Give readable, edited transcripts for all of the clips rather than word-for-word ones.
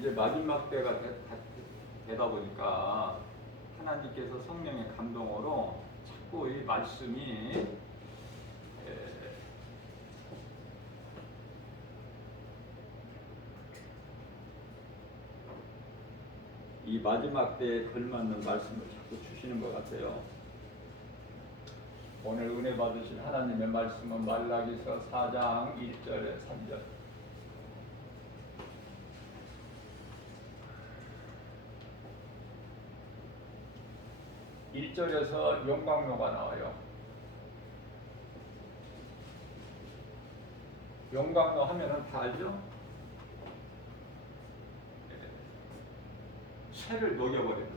이제 마지막 때가 되다 보니까 하나님께서 성령의 감동으로 자꾸 이 말씀이 이 마지막 때에 걸맞는 말씀을 자꾸 주시는 것 같아요. 오늘 은혜 받으신 하나님의 말씀은 말라기서 4장 1절에 3절. (1절에서) 용광로가 나와요. 용광로 하면은 다 알죠? 쇠를 녹여버리는,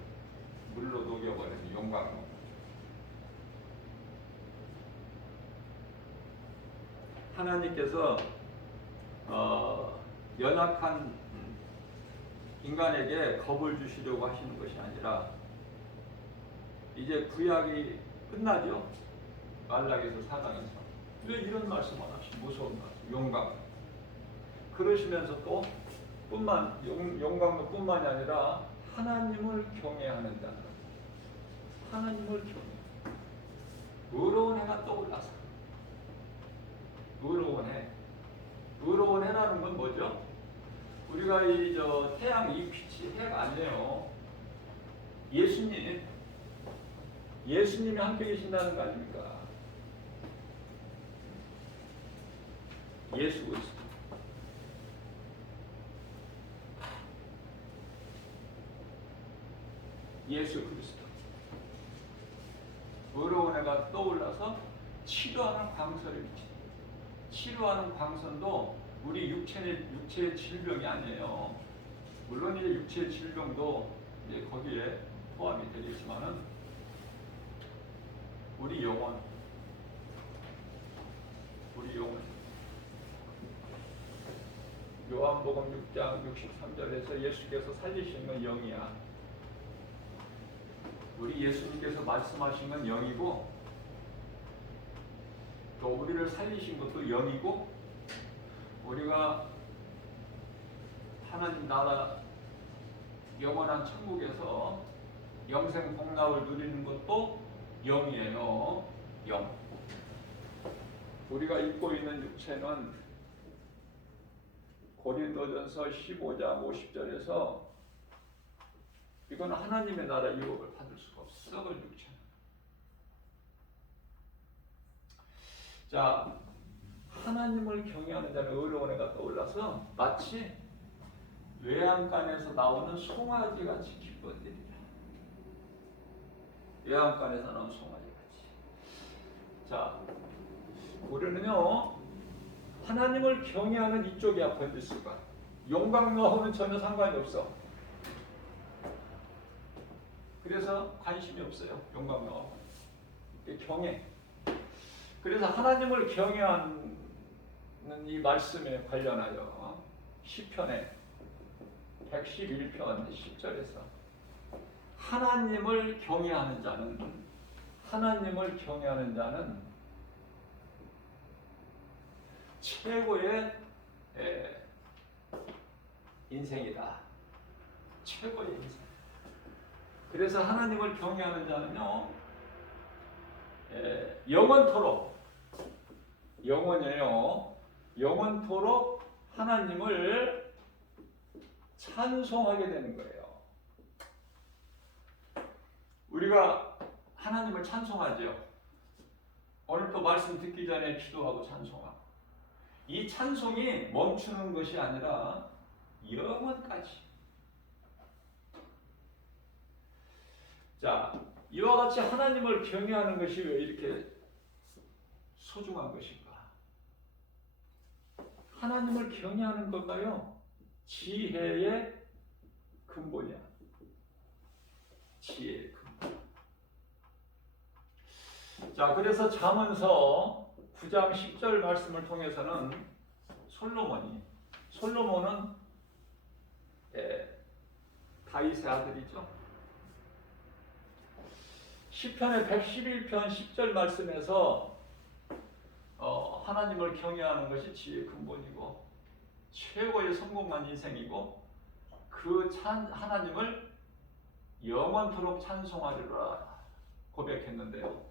물로 녹여버리는 용광로. 하나님께서 연약한 인간에게 겁을 주시려고 하시는 것이 아니라, 이제 구약이 끝나죠? 말라기서 4장에서 왜 이런 말씀을 하시? 무서운 말씀, 용광로. 그러시면서 또 용광로뿐만이 아니라 하나님을 경외하는 자는, 하나님을 경외, 의로운 해가 떠올라서. 의로운 해라는 건 뭐죠? 우리가 태양 이 빛이 해가 아니에요. 예수님이 함께 계신다는 거 아닙니까? 예수 그리스도. 예수 그리스도. 의로운 해가 떠올라서 치료하는 광선을 비치는. 치료하는 광선도 우리 육체의 질병이 아니에요. 물론 이제 육체의 질병도 이제 거기에 포함이 되겠지만은, 우리 영혼. 요한복음 6장 63절에서 예수께서 살리신 건 영이야. 우리 예수님께서 말씀하신 건 영이고, 또 우리를 살리신 것도 영이고, 우리가 하나님 나라 영원한 천국에서 영생 복락을 누리는 것도 영이에요. 영. 우리가 입고 있는 육체는 고린도전서 15장 50절에서 이건 하나님의 나라 유업을 받을 수가 없어. 썩을 육체는. 자, 하나님을 경외하는 자는 의로운 해가 떠올라서 마치 외양간에서 나오는 송아지 같이 기뻐하리라. 외양간에서 나오는 송아지 같이. 자, 우리는요, 하나님을 경외하는 이쪽이야, 번지수가. 용광로하고는 전혀 상관이 없어. 그래서 관심이 없어요, 용광로하고. 경외. 그래서 하나님을 경외하는 이 말씀에 관련하여 시편의 111편 10절에서 하나님을 경외하는 자는 최고의 인생이다. 최고의 인생. 그래서 하나님을 경외하는 자는요, 영원토록 하나님을 찬송하게 되는 거예요. 우리가 하나님을 찬송하죠. 오늘 또 말씀 듣기 전에 기도하고 찬송하고. 이 찬송이 멈추는 것이 아니라 영원까지. 자, 이와 같이 하나님을 경외하는 것이 왜 이렇게 소중한 것인가? 하나님을 경외하는 건가요? 지혜의 근본이야. 지혜의 근본. 자, 그래서 잠언서 9장 10절 말씀을 통해서는 솔로몬은 다윗의 아들이죠. 시편의 111편 10절 말씀에서 하나님을 경외하는 것이 지혜의 근본이고 최고의 성공한 인생이고, 그 하나님을 영원토록 찬송하리라 고백했는데요.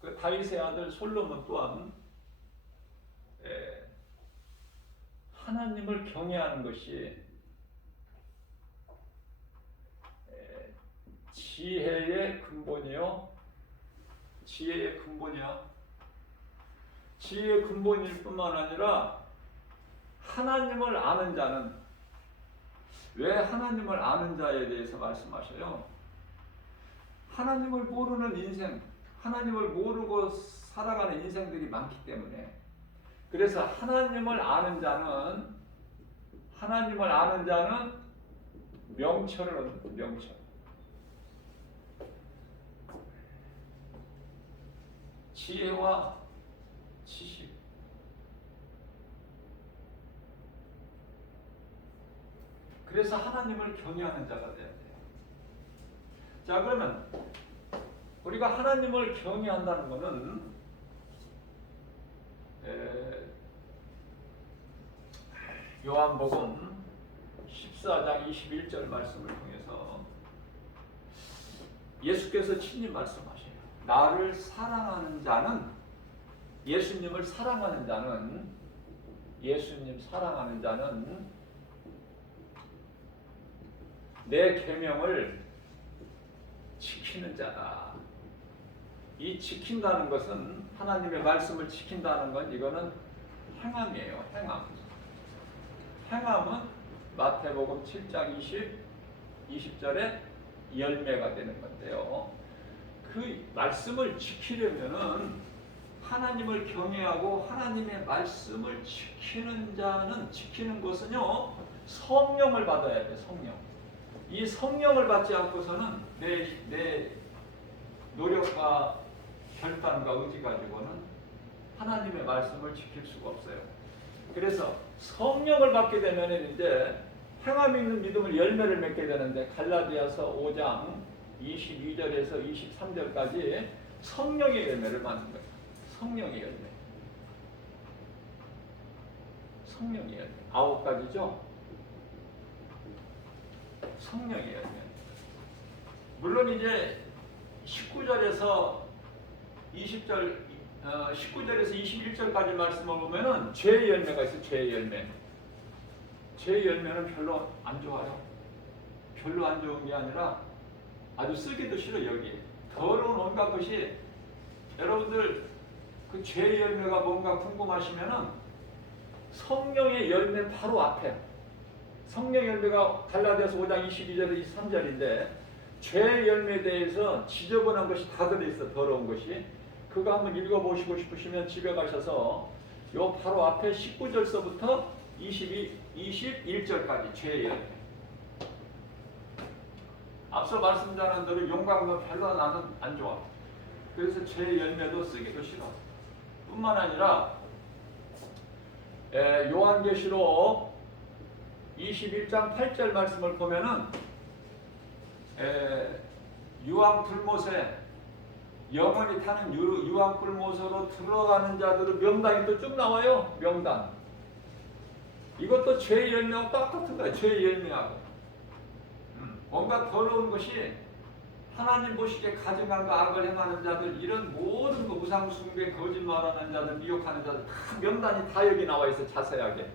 그 다윗의 아들 솔로몬 또한 하나님을 경외하는 것이 지혜의 근본이요. 지혜의 근본이야. 지혜의 근본일 뿐만 아니라 하나님을 아는 자는, 왜 하나님을 아는 자에 대해서 말씀하셔요? 하나님을 모르는 인생, 하나님을 모르고 살아가는 인생들이 많기 때문에. 그래서 하나님을 아는 자는 명철을 얻는, 명철. 지혜와 지식. 그래서 하나님을 경외하는 자가 돼야 돼요. 자, 그러면 우리가 하나님을 경외한다는 것은 요한복음 14장 21절 말씀을 통해서 예수께서 친히 말씀하셔요. 나를 사랑하는 자는, 예수님을 사랑하는 자는, 예수님 사랑하는 자는 내 계명을 지키는 자다. 이 지킨다는 것은, 하나님의 말씀을 지킨다는 건, 이거는 행함이에요. 행함. 행함은 마태복음 7장 20절에 열매가 되는 건데요. 그 말씀을 지키려면은 하나님을 경외하고 하나님의 말씀을 지키는 자는, 지키는 것은요, 성령을 받아야 돼. 성령. 이 성령을 받지 않고서는 내 노력과 결단과 의지 가지고는 하나님의 말씀을 지킬 수가 없어요. 그래서 성령을 받게 되면 이제 행함이 있는 믿음을 열매를 맺게 되는데, 갈라디아서 5장 22절에서 23절까지 성령의 열매를 받는 거예요. 성령의 열매. 성령의 열매. 9가지죠. 성령의 열매. 물론 이제 19절에서 21절까지 말씀을 보면은 죄의 열매가 있어요. 죄의 열매. 죄의 열매는 별로 안 좋아요. 별로 안 좋은 게 아니라 아주 쓰기도 싫어. 여기 더러운 온갖 것이, 여러분들 그 죄의 열매가 뭔가 궁금하시면은 성령의 열매 바로 앞에, 성령의 열매가 갈라디아서 5장 22절 23절인데 죄의 열매에 대해서 지저분한 것이 다 들어있어. 더러운 것이. 그거 한번 읽어보시고 싶으시면 집에 가셔서 요 바로 앞에 19절서부터 21절까지 죄의 열매. 앞서 말씀드린 대로 용광로 별로 나는 안 좋아. 그래서 죄의 열매도 쓰기도 싫어. 뿐만 아니라 요한계시록 21장 8절 말씀을 보면은 유황불못에 영원히 타는 유황불못으로 들어가는 자들은 명단이 또 쭉 나와요. 명단. 이것도 죄의 열매하고 똑같은 거야. 죄의 열매하고. 뭔가 더러운 것이, 하나님 보시기에 가증함과 악을 행하는 자들, 이런 모든 그 우상숭배, 거짓말하는 자들, 미혹하는 자들 다 명단이 다 여기 나와 있어. 자세하게.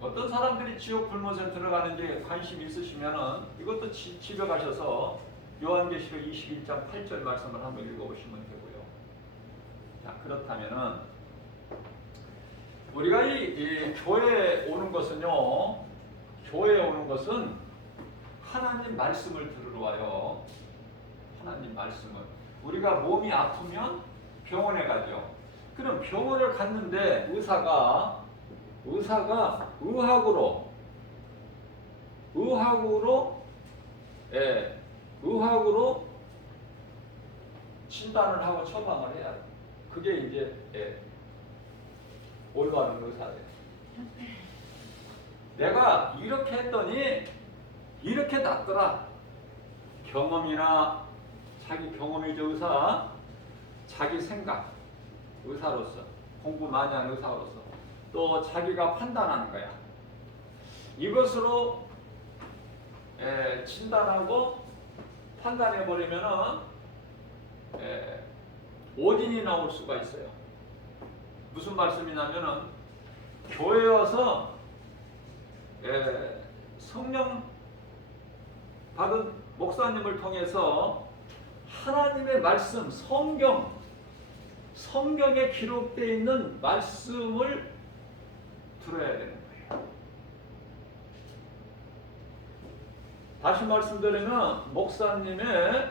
어떤 사람들이 지옥 불못에 들어가는지 관심 있으시면은 이것도 집에 가셔서 요한계시록 21장 8절 말씀을 한번 읽어보시면 되고요. 자, 그렇다면은 우리가 이 교회에 오는 것은요, 교회에 오는 것은 하나님 말씀을 들으러 와요. 하나님 말씀을. 우리가 몸이 아프면 병원에 가죠. 그럼 병원을 갔는데 의사가 의학으로 진단을 하고 처방을 해야 돼. 그게 이제 올바른 의사예요. 내가 이렇게 했더니 이렇게 낫더라. 경험이나 자기 경험이죠. 의사. 자기 생각. 의사로서. 공부 많이 한 의사로서. 또 자기가 판단하는 거야. 이것으로 진단하고 판단해 버리면은 오진이 나올 수가 있어요. 무슨 말씀이냐면은 교회 와서 성령 받은 목사님을 통해서 하나님의 말씀, 성경에 기록되어 있는 말씀을 들어야 되는 거예요. 다시 말씀드리면 목사님의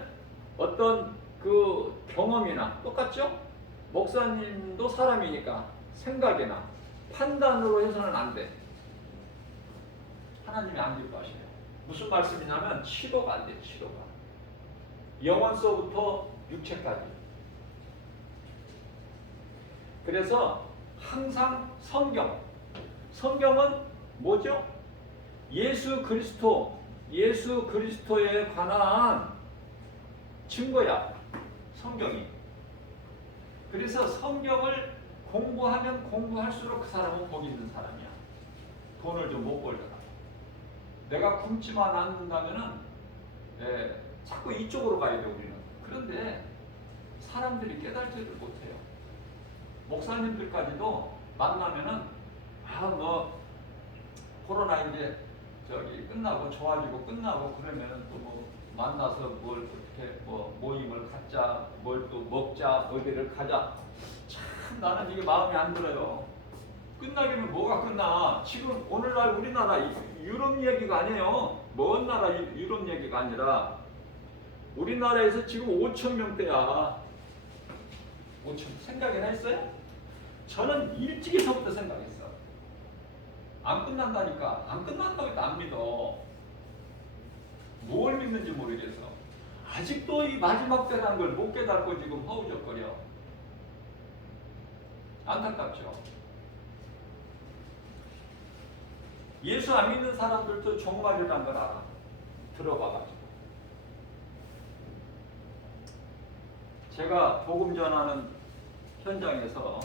어떤 그 경험이나 똑같죠? 목사님도 사람이니까 생각이나 판단으로 해서는 안 돼. 하나님이 안 기뻐하셔요. 무슨 말씀이냐면 치료가 안 돼. 치료가. 영혼서부터 육체까지. 그래서 항상 성경은 뭐죠? 예수 그리스도에 관한 증거야. 성경이. 그래서 성경을 공부하면 공부할수록 그 사람은 복 있는 사람이야. 돈을 좀 못 벌더라도. 내가 굶지만 않는다면은 자꾸 이쪽으로 가야 돼 우리는. 그런데 사람들이 깨달지를 못해요. 목사님들까지도 만나면은 너 코로나 이제 끝나고 좋아지고 끝나고 그러면은 또 뭐 만나서 뭘 어떻게 뭐 모임을 갖자, 뭘 또 먹자, 어디를 가자. 참 나는 이게 마음에 안 들어요. 끝나기는 뭐가 끝나? 지금 오늘날 우리나라 유럽 얘기가 아니에요. 먼 나라 유럽 얘기가 아니라 우리나라에서 지금 5,000명대야. 5,000 생각이나 했어요? 저는 일찍에서부터 생각했어. 안 끝난다니까. 안 끝난다고 해도 안 믿어. 뭘 믿는지 모르겠어. 아직도 이 마지막 때라는 걸 못 깨닫고 지금 허우적거려. 안타깝죠. 예수 안 믿는 사람들도 종말이라는 걸 알아. 들어봐가지고. 제가 복음 전하는 현장에서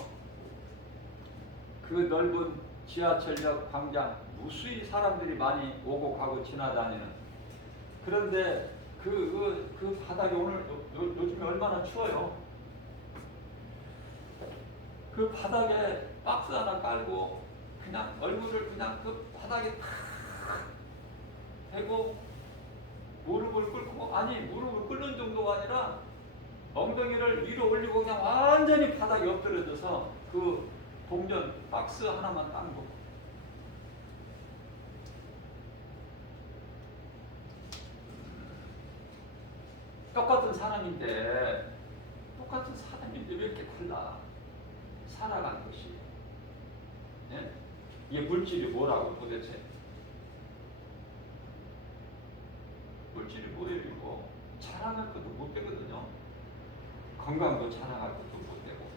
그 넓은 지하철역 광장 무수히 사람들이 많이 오고 가고 지나다니는. 그런데 그 바닥이 오늘 요즘에 얼마나 추워요. 그 바닥에 박스 하나 깔고 그냥 얼굴을 그냥 그 바닥에 탁 대고 무릎을 꿇고, 아니 무릎을 꿇는 정도가 아니라 엉덩이를 위로 올리고 그냥 완전히 바닥에 엎드려져서 그 동전 박스 하나만 딱 놓고. 똑같은 사람인데 왜 이렇게 달라? 살아가는 것이. 예? 이게 물질이 뭐라고 도대체? 물질이 뭐예요 이거? 자랑할 것도 못 되거든요. 건강도 자랑할 것도 못 되고.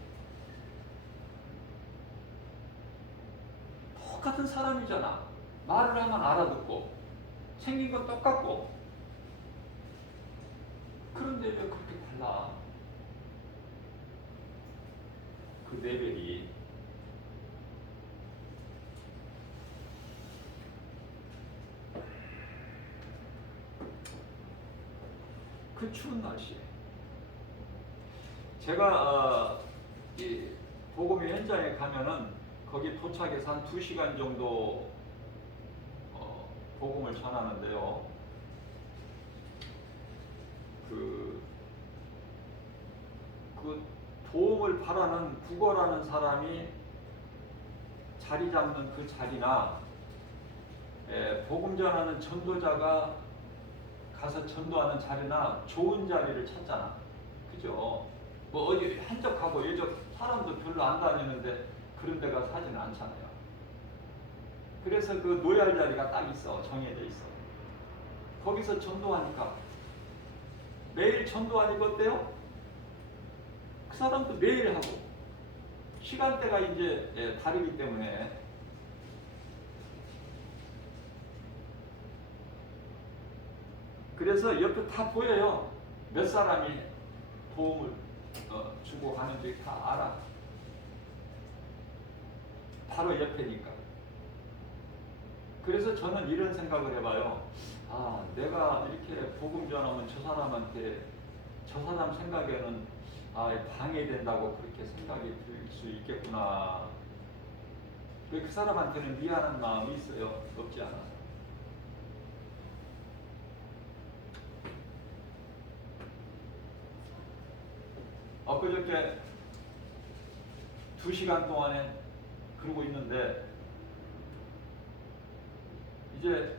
똑같은 사람이잖아. 말을 하면 알아듣고 생긴 건 똑같고. 그런데 왜 그렇게 달라? 그 레벨이. 그 추운 날씨에 제가 이 복음의 현장에 가면은 거기 도착해서 한 2시간 정도 복음을 전하는데요. 그 도움을 바라는 구걸하는 사람이 자리 잡는 그 자리나 복음 전하는 전도자가 가서 전도하는 자리나 좋은 자리를 찾잖아. 그죠? 뭐 어디 한적하고 예적 사람도 별로 안 다니는데 그런 데 가서 하지는 않잖아요. 그래서 그 노얄 자리가 딱 있어. 정해져 있어. 거기서 전도하니까 매일 전도하니까 어때요? 그 사람도 매일 하고 시간대가 이제 다르기 때문에 그래서 옆에 다 보여요. 몇 사람이 도움을 주고 가는지 다 알아. 바로 옆에니까. 그래서 저는 이런 생각을 해봐요. 내가 이렇게 복음 전하면 저 사람한테 저 사람 생각에는 방해된다고 그렇게 생각이 들 수 있겠구나. 그 사람한테는 미안한 마음이 있어요. 없지 않아서. 엊그저께 2시간 동안에 그러고 있는데 이제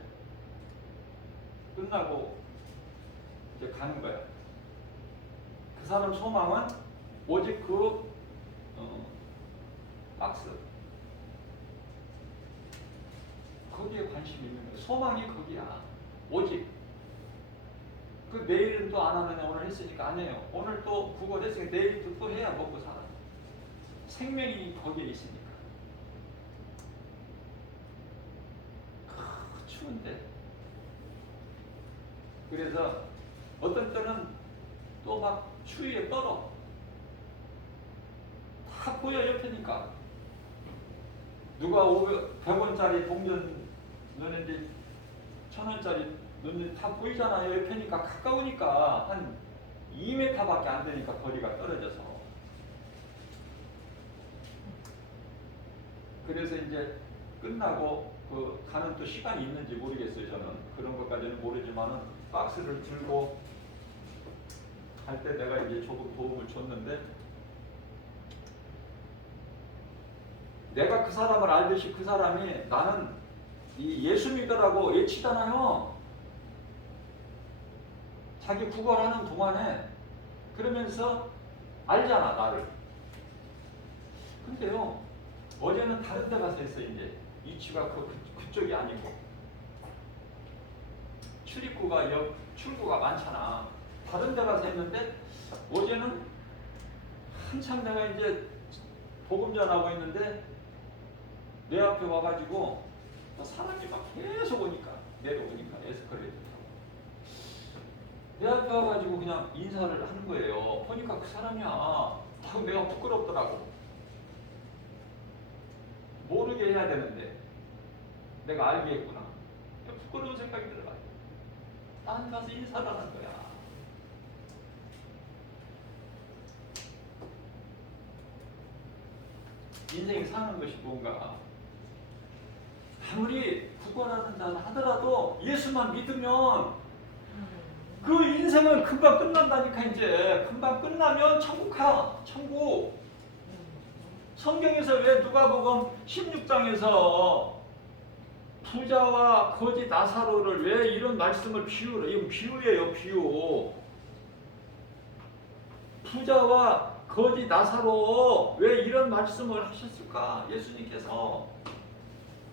끝나고 이제 가는 거야. 그 사람 소망은 오직 그 박스 거기에 관심이 있는 거야. 소망이 거기야. 오직 그 내일은 또 안 하면 오늘 했으니까 안 해요. 오늘 또 그거 했으니까 내일도 또 해야 먹고 살아. 생명이 거기에 있으니까. 추운데. 그래서 어떤 때는 또 막 추위에 떨어. 다 보여 옆에니까. 누가 100원짜리 동전 넣는지 1000원짜리 넣는지 다 보이잖아요. 옆에니까 가까우니까 한 2m밖에 안 되니까 거리가 떨어져서. 그래서 이제 끝나고 가는 또 시간이 있는지 모르겠어요. 저는 그런 것까지는 모르지만은 박스를 들고 갈 때 내가 이제 조금 도움을 줬는데 내가 그 사람을 알듯이 그 사람이 나는 이 예수 믿으라고 외치잖아요. 자기 구걸하는 동안에 그러면서 알잖아 나를. 근데요 어제는 다른 데 가서 했어요. 이제 위치가 그쪽이 아니고 출입구가 많잖아. 다른 데 가서 했는데 어제는 한참 내가 이제 복음 전하고 있는데 내 앞에 와가지고 사람이 막 계속 오니까 내려오니까 에스컬레이터 타고 내 앞에 와가지고 그냥 인사를 하는 거예요. 보니까 그 사람이야. 내가 부끄럽더라고. 모르게 해야 되는데 내가 알겠구나. 부끄러운 생각이 들어가요. 난 가서 인사를 하는 거야. 인생이 사는 것이 뭔가 아무리 구걸하는 자 하더라도 예수만 믿으면 그 인생은 금방 끝난다니까. 이제 금방 끝나면 천국 가. 천국. 성경에서 왜 누가복음 16장에서 부자와 거지 나사로를 왜 이런 말씀을 비유를, 이건 비유예요. 비유. 부자와 거지 나사로 왜 이런 말씀을 하셨을까? 예수님께서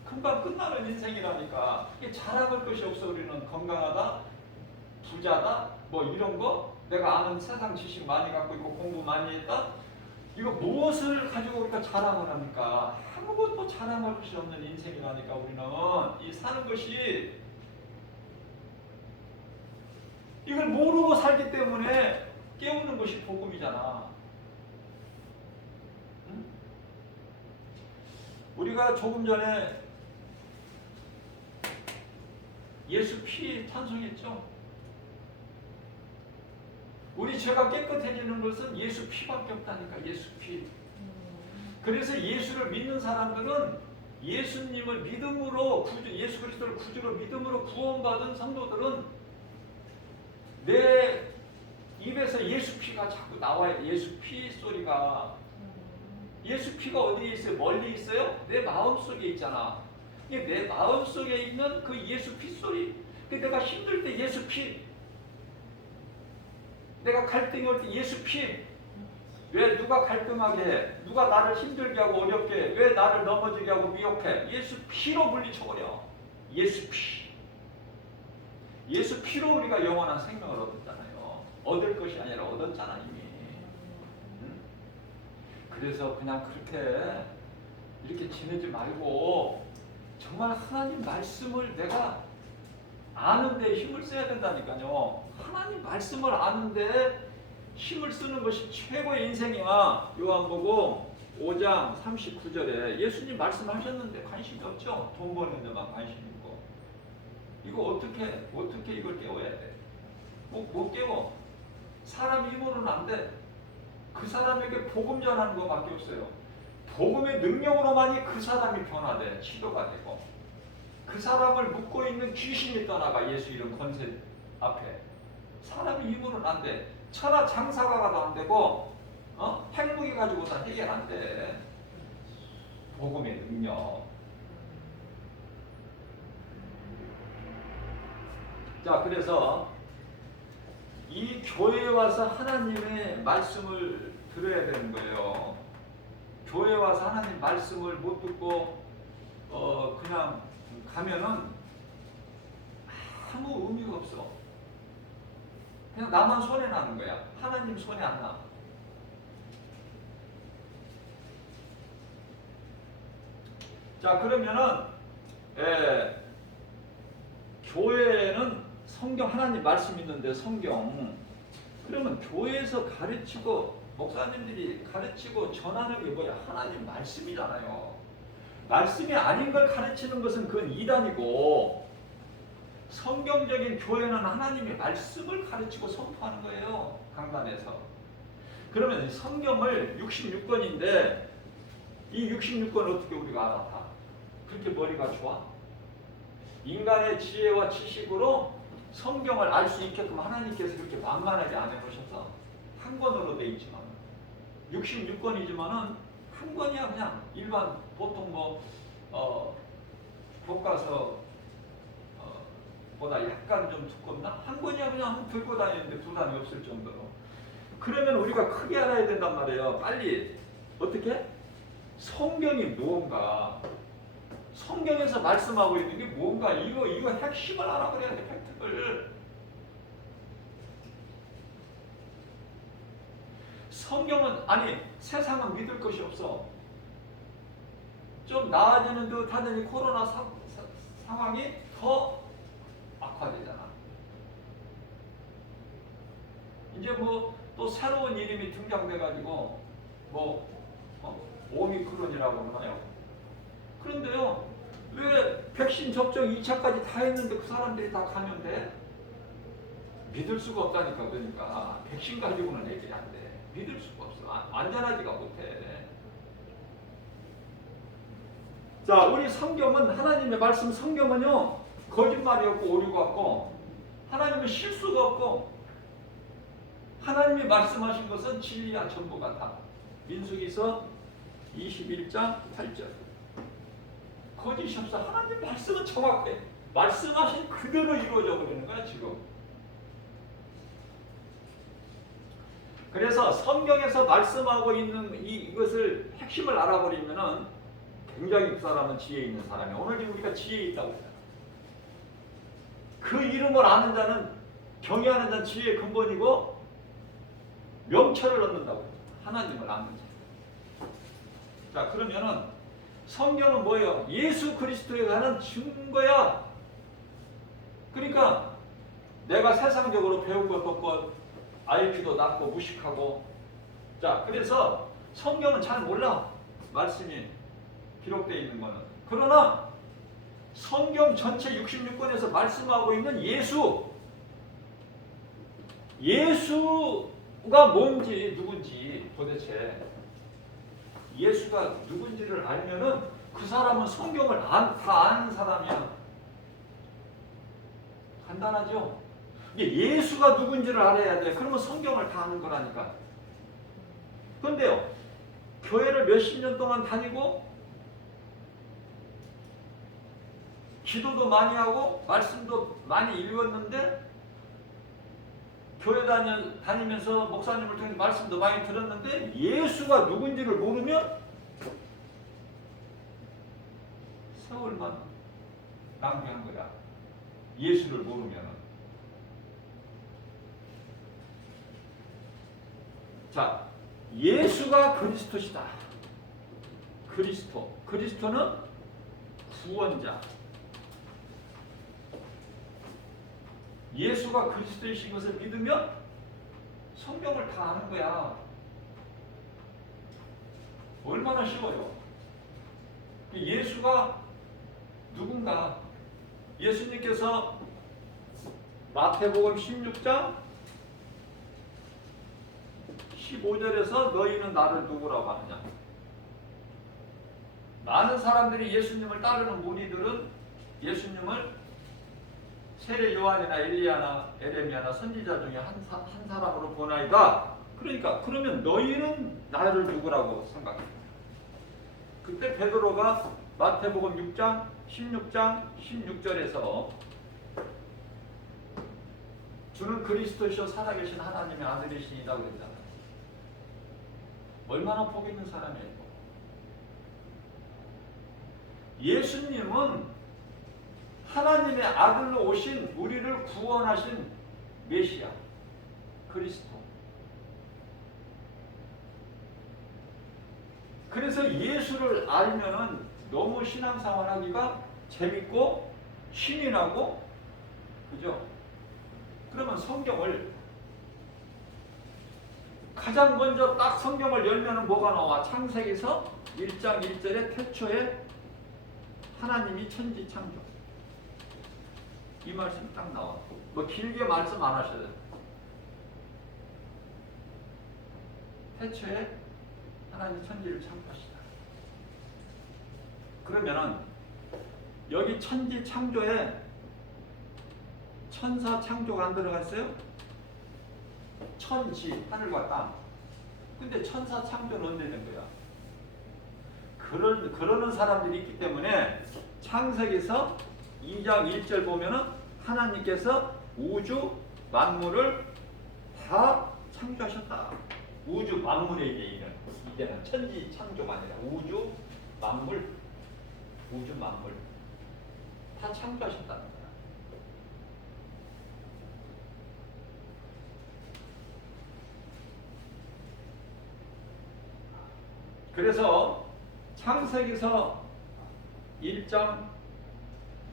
금방 끝나는 인생이라니까. 이게 자랑할 것이 없어. 우리는 건강하다, 부자다, 뭐 이런 거, 내가 아는 세상 지식 많이 갖고 있고 공부 많이 했다. 이거 무엇을 가지고 우리가 자랑을 합니까? 아무것도 자랑할 것이 없는 인생이라니까. 우리는 이 사는 것이 이걸 모르고 살기 때문에 깨우는 것이 복음이잖아. 응? 우리가 조금 전에 예수 피 찬송했죠. 우리 죄가 깨끗해지는 것은 예수 피밖에 없다니까. 예수 피. 그래서 예수를 믿는 사람들은 예수님을 믿음으로 예수 그리스도를 구주로 믿음으로 구원받은 성도들은 내 입에서 예수 피가 자꾸 나와요. 예수 피 소리가. 예수 피가 어디에 있어요? 멀리 있어요? 내 마음속에 있잖아. 내 마음속에 있는 그 예수 피 소리. 내가 힘들 때 예수 피. 내가 갈등이 올 때 예수 피. 왜 누가 갈등하게 해? 누가 나를 힘들게 하고 어렵게 해? 왜 나를 넘어지게 하고 미혹해? 예수 피로 물리쳐버려. 예수 피. 예수 피로 우리가 영원한 생명을 얻었잖아요. 얻을 것이 아니라 얻었잖아 이미. 응? 그래서 그냥 그렇게 이렇게 지내지 말고 정말 하나님 말씀을 내가 아는데 힘을 써야 된다니까요. 하나님 말씀을 아는데 힘을 쓰는 것이 최고의 인생이야. 요한복음 5장 39절에 예수님 말씀하셨는데 관심이 없죠. 돈 버는 데만 관심 있고. 이거 어떻게 이걸 깨워야 돼? 못 깨워. 사람 힘으로는 안 돼. 그 사람에게 복음 전하는 것밖에 없어요. 복음의 능력으로만이 그 사람이 변화돼, 치료가 되고, 그 사람을 묶고 있는 귀신이 떠나가. 예수 이름 권세 앞에. 사람이 힘으로는 안 돼. 천하 장사가 가도 안 되고, 핵무기 가지고 다 해결 안 돼. 복음의 능력. 자, 그래서 이 교회에 와서 하나님의 말씀을 들어야 되는 거예요. 교회에 와서 하나님 말씀을 못 듣고 그냥 가면은 아무 의미가 없어. 그냥 나만 손해 나는 거야. 하나님 손해 안 나. 자, 그러면은 교회는 성경, 하나님 말씀 있는데 성경, 그러면 교회에서 가르치고 목사님들이 가르치고 전하는 게 뭐야? 하나님 말씀이잖아요. 말씀이 아닌 걸 가르치는 것은 그건 이단이고, 성경적인 교회는 하나님의 말씀을 가르치고 선포하는 거예요. 강단에서. 그러면 성경을 66권인데 이 66권을 어떻게 우리가 알아봐? 그렇게 머리가 좋아? 인간의 지혜와 지식으로 성경을 알 수 있게끔 하나님께서 그렇게 만만하게 안 해놓으셔서 한 권으로 돼 있지만, 66권이지만은 한 권이야. 그냥 일반 보통 교과서 보다 약간 좀 두껍나? 한 권이야. 그냥 들고 다니는데 부담이 없을 정도로. 그러면 우리가 크게 알아야 된단 말이에요. 빨리. 어떻게? 성경이 무언가, 성경에서 말씀하고 있는 게 뭔가, 이거 핵심을 알아버려야 돼. 팩트를. 성경은, 아니 세상은 믿을 것이 없어. 좀 나아지는 듯 하더니 코로나 상황이 더 악화되잖아. 이제 또 새로운 이름이 등장돼가지고 오미크론이라고 그러나요? 그런데요, 왜 백신 접종 2차까지 다 했는데 그 사람들이 다 감염돼? 믿을 수가 없다니까. 그러니까 백신 가지고는 얘기 안 돼. 믿을 수가 없어. 안전하지가 못해. 자, 우리 성경은, 하나님의 말씀 성경은요, 거짓말이 없고 오류가 없고, 하나님은 실수가 없고, 하나님이 말씀하신 것은 진리야 전부가 다. 민수기서 21장 8절. 거짓이 없어. 하나님 말씀은 정확해. 말씀하신 그대로 이루어져 버리는 거야 지금. 그래서 성경에서 말씀하고 있는 이것을 핵심을 알아버리면은 굉장히 그 사람은 지혜 있는 사람이야. 오늘 지금 우리가 지혜 있다고 했잖아. 그 이름을 아는 자는, 경외하는 자는 지혜의 근본이고 명철을 얻는다고 했잖아. 하나님을 아는 자. 자, 그러면은 성경은 뭐예요? 예수 그리스도에 관한 증거야. 그러니까 내가 세상적으로 배운 것도 없고 IQ도 낮고 무식하고, 자, 그래서 성경은 잘 몰라. 말씀이 기록되어 있는 거는. 그러나 성경 전체 66권에서 말씀하고 있는 예수가 뭔지, 누군지, 도대체 예수가 누군지를 알면은 그 사람은 성경을 다 아는 사람이야. 간단하죠? 이게 예수가 누군지를 알아야 돼. 그러면 성경을 다 아는 거라니까. 그런데요, 교회를 몇십 년 동안 다니고 기도도 많이 하고 말씀도 많이 읽었는데, 교회 다니면서 목사님을 통해 말씀도 많이 들었는데 예수가 누군지를 모르면 세월만 낭비한 거야. 예수를 모르면. 자, 예수가 그리스도시다. 그리스도는 구원자. 예수가 그리스도이신 것을 믿으면 성경을 다 아는 거야. 얼마나 쉬워요. 예수가 누군가, 예수님께서 마태복음 16장 15절에서 너희는 나를 누구라고 하느냐. 많은 사람들이 예수님을 따르는 무리들은 예수님을 세례 요한이나 엘리야나 에레미야나 선지자 중에 한 사람으로 보나이다. 그러니까 그러면 너희는 나를 누구라고 생각해? 그때 베드로가 마태복음 6장 16장 16절에서 주는 그리스도시요 살아계신 하나님의 아들이시니다 그랬잖아요. 얼마나 복 있는 사람이에요. 예수님은 하나님의 아들로 오신 우리를 구원하신 메시아 그리스도. 그래서 예수를 알면은 너무 신앙생활 하기가 재밌고 신이 나고, 그죠? 그러면 성경을 가장 먼저 딱 성경을 열면은 뭐가 나와? 창세기서 1장 1절에 태초에 하나님이 천지 창조. 이 말씀이 딱 나와. 뭐 길게 말씀 안 하셔도 돼요. 태초에 하나님 천지를 창조하시다. 그러면은 여기 천지 창조에 천사 창조가 안 들어가 있어요? 천지, 하늘과 땅. 근데 천사 창조는 언제 된 거야? 그러는 사람들이 있기 때문에 창세기서 2장 1절 보면은 하나님께서 우주 만물을 다 창조하셨다. 우주 만물에 이제는 천지 창조가 아니라 우주 만물 다 창조하셨다는 거야. 그래서 창세기서 1장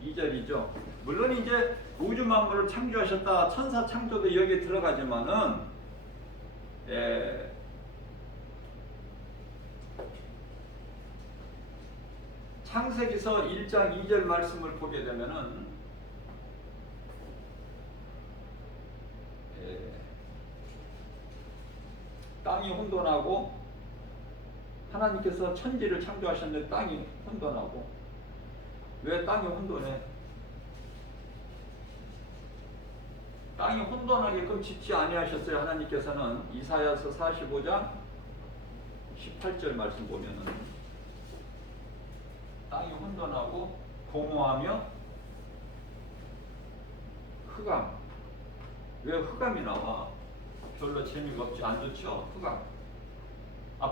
2절이죠. 물론 이제 우주 만물을 창조하셨다. 천사 창조도 여기에 들어가지만은 창세기서 1장 2절 말씀을 보게 되면은 땅이 혼돈하고 하나님께서 천지를 창조하셨는데 땅이 혼돈하고. 왜 땅이 혼돈해? 땅이 혼돈하게끔 짓지 아니하셨어요. 하나님께서는 이사야서 45장 18절 말씀 보면은 땅이 혼돈하고 공허하며 흑암. 왜 흑암이 나와? 별로 재미가 없지, 안 좋죠? 흑암.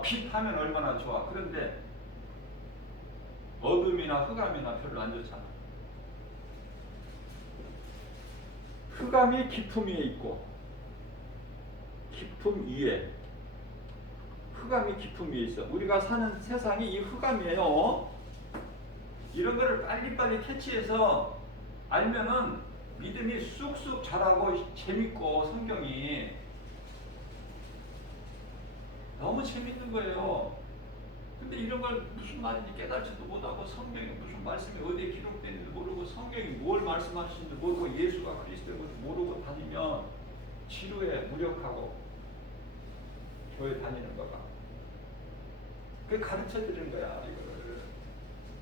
빛하면 얼마나 좋아. 그런데 어둠이나 흑암이나 별로 안 좋잖아. 흑암이 깊음 위에 있고 깊음 위에, 흑암이 깊음 위에 있어. 우리가 사는 세상이 이 흑암이에요. 이런 거를 빨리빨리 캐치해서 알면은 믿음이 쑥쑥 자라고 재밌고 성경이 너무 재밌는 거예요. 근데 이런 걸 무슨 말인지 깨달지도 못하고 성경에 무슨 말씀이 어디에 기록되는지 모르고 성경이 뭘 말씀하시는지 모르고 예수가 그리스도인 것을 모르고 다니면 지루해, 무력하고 교회 다니는 거가. 그게 가르쳐 드리는 거야. 이거를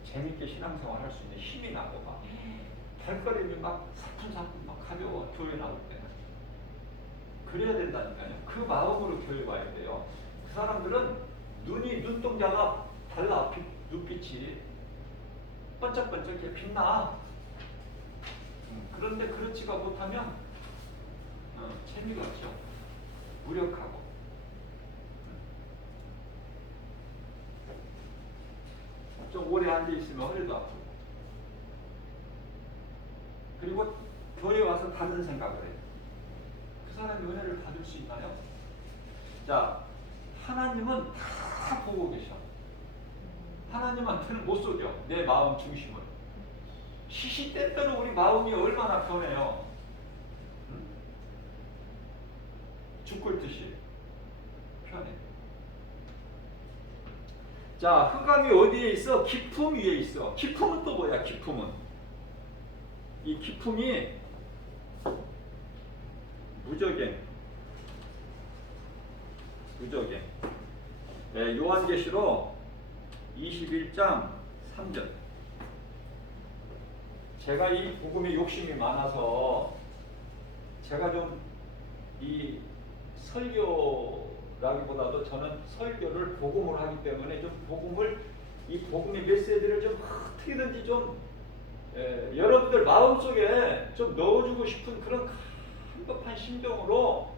재밌게 신앙생활 할 수 있는 힘이 나고 막 발걸음이 막 사뿐사뿐 막 가벼워. 교회 나올 때 그래야 된다니까요. 그 마음으로 교회 와야 돼요. 그 사람들은 눈동자가 달라. 눈빛이 번쩍번쩍 빛나. 그런데 그렇지가 못하면 재미가 없죠. 무력하고. 좀 오래 앉아있으면 허리도 아프고. 그리고 교회 와서 다른 생각을 해요. 그 사람이 은혜를 받을 수 있나요? 자, 하나님은 다 보고 계셔. 하나님한테는 못 속여. 내 마음 중심을. 시시때때로 우리 마음이 얼마나 변해요. 죽을 듯이 변해. 자, 흑암이 어디에 있어? 깊음 위에 있어. 깊음은 또 뭐야? 깊음은 이 깊음이 무적행. 요한계시록 21장 3절. 제가 이 복음에 욕심이 많아서 제가 좀 이 설교라기보다도 저는 설교를 복음으로 하기 때문에 좀 이 복음의 메시지를 좀 어떻게든지 좀 여러분들 마음속에 좀 넣어주고 싶은 그런 간급한 심정으로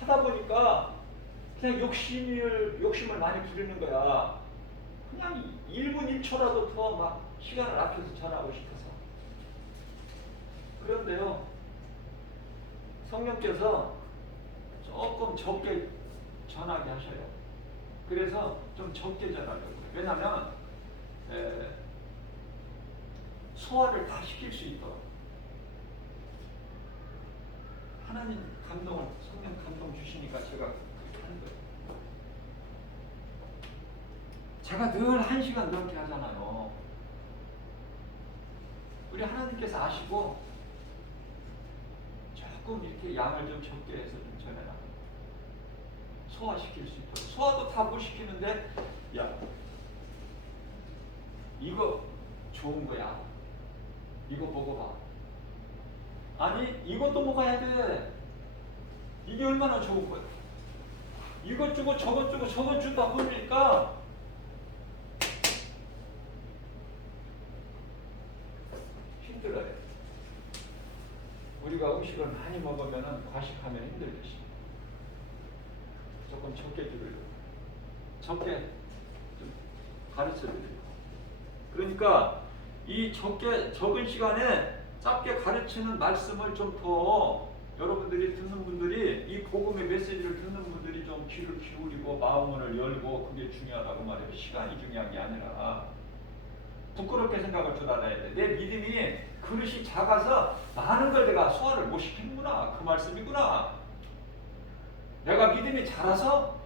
하다 보니까 그냥 욕심을 많이 부리는 거야. 그냥 1분 1초라도 더 막 시간을 아껴서 전하고 싶어서. 그런데요, 성령께서 조금 적게 전하게 하셔요. 그래서 좀 적게 전하려고요. 왜냐하면 소화를 다 시킬 수 있도록 하나님 감동을, 성령 감동 주시니까 제가 그렇게 하는 거예요. 제가 늘 1시간 넘게 하잖아요. 우리 하나님께서 아시고 조금 이렇게 양을 좀 적게 해서 좀 전해라. 소화시킬 수 있도록. 소화도 다 못 시키는데, 야, 이거 좋은 거야. 이거 먹어봐. 아니, 이것도 먹어야 돼. 이게 얼마나 좋은 거야. 이것 주고 저것 주고 저것 주다 보니까 힘들어요. 우리가 음식을 많이 먹으면 과식하면 힘들듯이 조금 적게 주려고, 적게 좀 가르쳐 드리고. 그러니까 이 적은 시간에 짧게 가르치는 말씀을 좀 더 여러분들이 듣는 분들이, 이 복음의 메시지를 듣는 분들이 좀 귀를 기울이고 마음을 열고, 그게 중요하다고 말해요. 시간이 중요한 게 아니라 부끄럽게 생각을 줄 알아야 돼. 내 믿음이 그릇이 작아서 많은 걸 내가 소화를 못 시키는구나, 그 말씀이구나. 내가 믿음이 작아서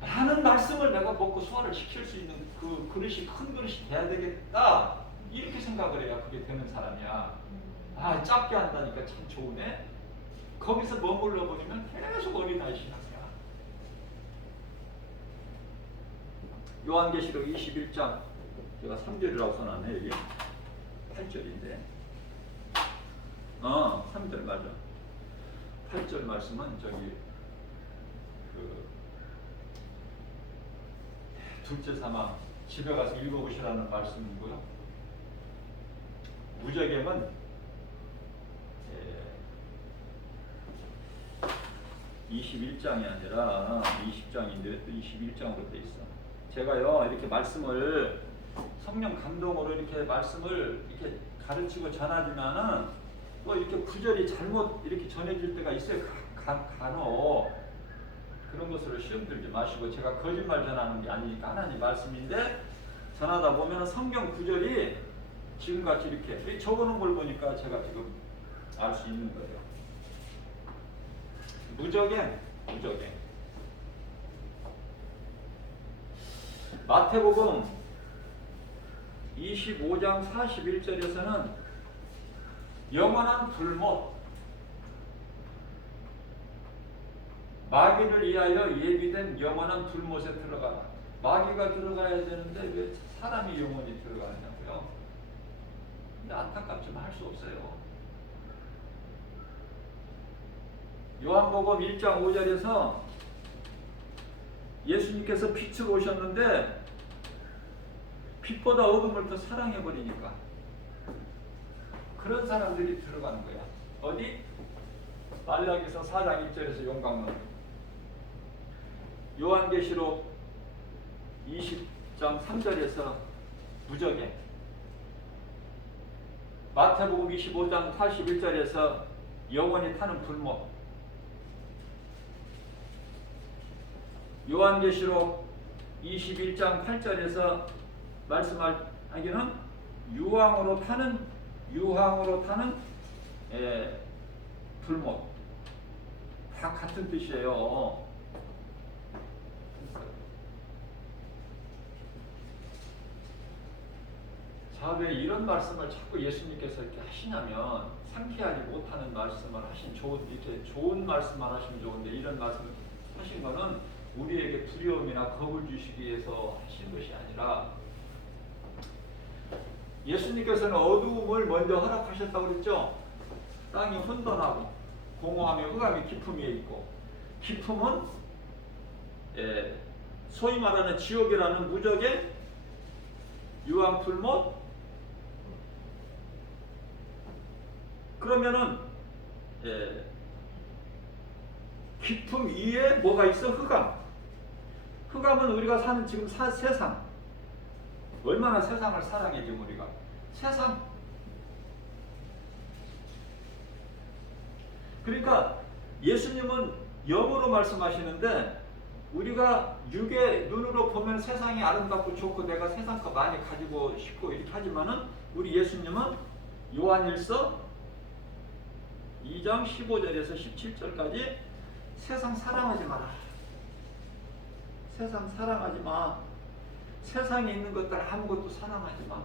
많은 말씀을 내가 먹고 소화를 시킬 수 있는 그 그릇이 큰 그릇이 돼야 되겠다, 이렇게 생각을 해야 그게 되는 사람이야. 아, 짧게 한다니까 참 좋으네. 거기서 머물러 버리면 계속 어린아이 신학이야. 요한계시록 21장, 제가 3절이라고 써놨네. 여기 8절인데 3절 맞아. 8절 말씀은 저기 둘째 삼아 집에 가서 읽어보시라는 말씀이고요. 무적행은 21장이 아니라 20장인데 또 21장으로 돼 있어. 제가요, 이렇게 말씀을 성령 감동으로 이렇게 말씀을 이렇게 가르치고 전하지만은 또 이렇게 구절이 잘못 이렇게 전해질 때가 있어요. 간혹. 그런 것으로 시험 들지 마시고, 제가 거짓말 전하는 게 아니니까 하나님 말씀인데 전하다 보면 성경 구절이 지금같이 이렇게 적어놓은 걸 보니까 제가 지금 알 수 있는 거예요. 무적행. 마태복음 25장 41절에서는 영원한 불못, 마귀를 위하여 예비된 영원한 불못에 들어가라. 마귀가 들어가야 되는데 왜 사람이 영원히 들어가느냐고요? 근데 안타깝지만 할 수 없어요. 요한복음 1장 5절에서 예수님께서 빛으로 오셨는데 빛보다 어둠을 더 사랑해버리니까 그런 사람들이 들어가는 거야. 어디? 말라기서 4장 1절에서 용광로. 요한계시록 20장 3절에서 무적행. 마태복음 25장 41절에서 영원히 타는 불못. 요한계시록 21장 8절에서 말씀하기는 유황으로 타는 불못. 다 같은 뜻이에요. 자, 왜 이런 말씀을 자꾸 예수님께서 이렇게 하시냐면 상쾌하지 못하는 말씀을 하신 이렇게 좋은 말씀만 하시면 좋은데 이런 말씀을 하신 거는 우리에게 두려움이나 겁을 주시기 위해서 하신 것이 아니라 예수님께서는 어두움을 먼저 허락하셨다고 그랬죠. 땅이 혼돈하고 공허함에 흑암이 깊음 위에 있고 깊음은 소위 말하는 지옥이라는 무적의 유황풀못. 그러면은 깊음 위에 뭐가 있어? 흑암. 흑암은 우리가 사는 지금 세상. 얼마나 세상을 사랑해 지금 우리가. 세상. 그러니까 예수님은 영으로 말씀하시는데 우리가 육의 눈으로 보면 세상이 아름답고 좋고 내가 세상 거 많이 가지고 싶고 이렇게 하지만은 우리 예수님은 요한일서 2장 15절에서 17절까지 세상 사랑하지 마라. 세상 사랑하지 마. 세상에 있는 것들 아무것도 사랑하지 마.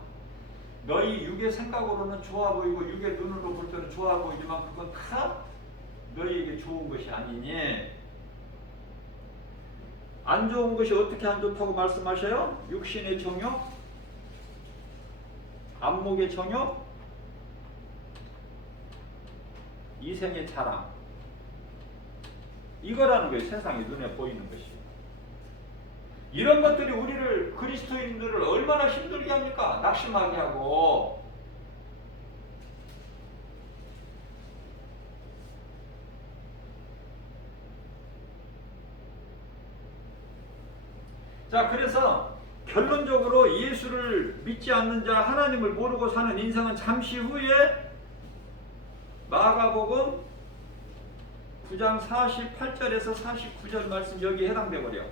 너희 육의 생각으로는 좋아 보이고 육의 눈으로 볼 때는 좋아 보이지만 그건 다 너희에게 좋은 것이 아니니. 안 좋은 것이 어떻게 안 좋다고 말씀하셔요? 육신의 정욕, 안목의 정욕, 이생의 자랑. 이거라는 거예요. 세상에 눈에 보이는 것이. 이런 것들이 우리를 그리스도인들을 얼마나 힘들게 합니까? 낙심하게 하고. 자, 그래서 결론적으로 예수를 믿지 않는 자, 하나님을 모르고 사는 인생은 잠시 후에 마가복음 9장 48절에서 49절 말씀 여기에 해당돼 버려.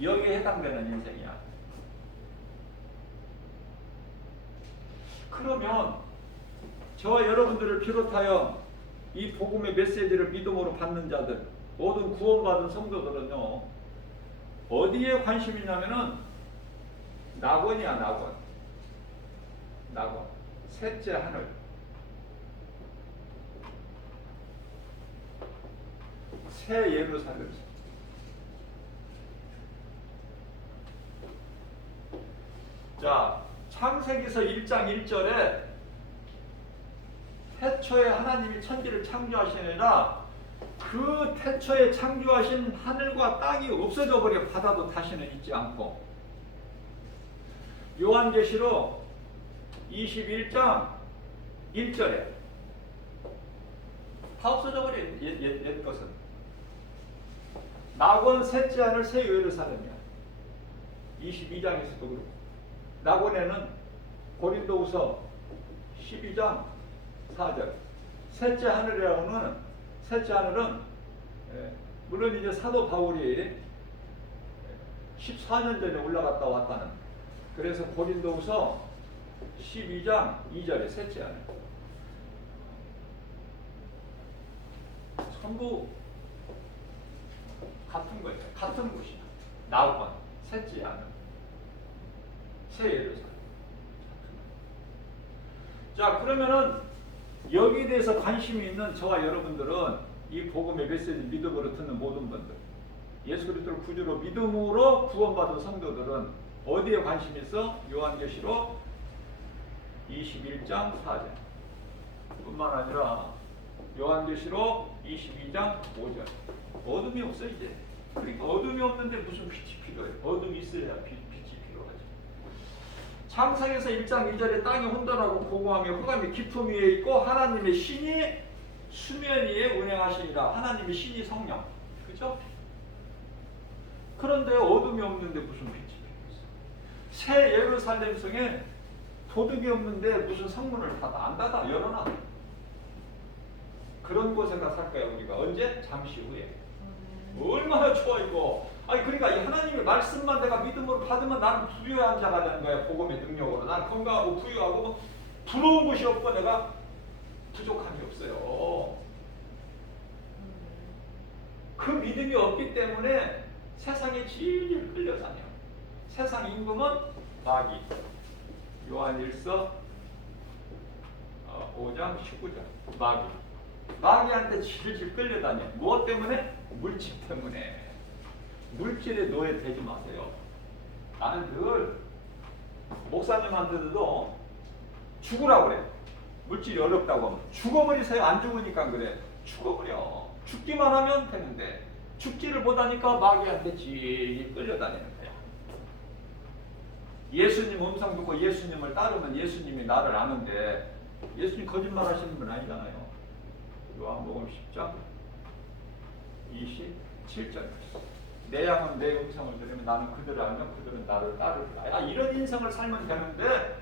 여기에 해당되는 인생이야. 그러면 저와 여러분들을 비롯하여 이 복음의 메시지를 믿음으로 받는 자들, 모든 구원받은 성도들은요, 어디에 관심이 있냐면은 낙원이야. 낙원. 셋째 하늘. 새 예루살렘. 자, 창세기서 1장 1절에 태초에 하나님이 천지를 창조하시니라 그 태초에 창조하신 하늘과 땅이 없어져 버려. 바다도 다시는 있지 않고. 요한계시록 21장 1절에 다 없어져 버려. 옛 것은. 낙원 셋째 하늘 새 예루살렘이야. 22장에서도 그렇고. 낙원에는 고린도후서 12장 4절. 셋째 하늘이라고는 셋째 하늘은 물론 이제 사도 바울이 14년 전에 올라갔다 왔다는. 그래서 고린도후서 12장 2절에 셋째 하늘. 전부 같은 거예요. 같은 곳이야. 낙원 셋째 하늘. 새 예루살렘. 자, 그러면은 여기에 대해서 관심이 있는 저와 여러분들은 이 복음의 메시지 믿음으로 듣는 모든 분들, 예수 그리스도를 구주로 믿음으로 구원받은 성도들은 어디에 관심이 있어? 요한계시록 21장 4절 뿐만 아니라 요한계시록 22장 5절. 어둠이 없어 이제. 그러니까 어둠이 없는데 무슨 빛이 필요해요? 어둠이 있어야 빛이 필요하죠. 창세기에서 1장 2절에 땅이 혼돈하고 공허하며 흑암이 깊음 위에 있고 하나님의 신이 수면 위에 운행하시니라. 하나님의 신이 성령. 그죠? 그런데 어둠이 없는데 무슨 빛이 필요했어? 새 예루살렘 성에 도둑이 없는데 무슨 성문을 닫아? 안 닫아. 열어놔. 그런 곳에 가서 살 거야 우리가. 언제? 잠시 후에. 얼마나 좋아 이거. 아니 그러니까 이 하나님의 말씀만 내가 믿음으로 받으면 나는 부유한 자가 되는 거야. 복음의 능력으로. 나는 건강하고 부유하고 부러운 것이 없고 내가 부족함이 없어요. 그 믿음이 없기 때문에 세상에 질질 끌려다녀. 세상 임금은 마귀. 요한일서 5장 19절. 마귀한테 질질 끌려다녀. 무엇 때문에? 물질 때문에. 물질에 노예되지 마세요. 나는 늘 목사님한테도 죽으라고 그래. 물질이 어렵다고 하면 죽어버리세요. 안 죽으니까 그래. 죽어버려. 죽기만 하면 되는데 죽지를 못하니까 마귀한테 질질 끌려다니는 거야. 예수님 음성 듣고 예수님을 따르면 예수님이 나를 아는데 예수님 거짓말 하시는 분 아니잖아요. 요한복음 10장 27절. 내 양은 내 음성을 들으면 나는 그들을 알면 그들은 나를 따르리라. 이런 인생을 살면 되는데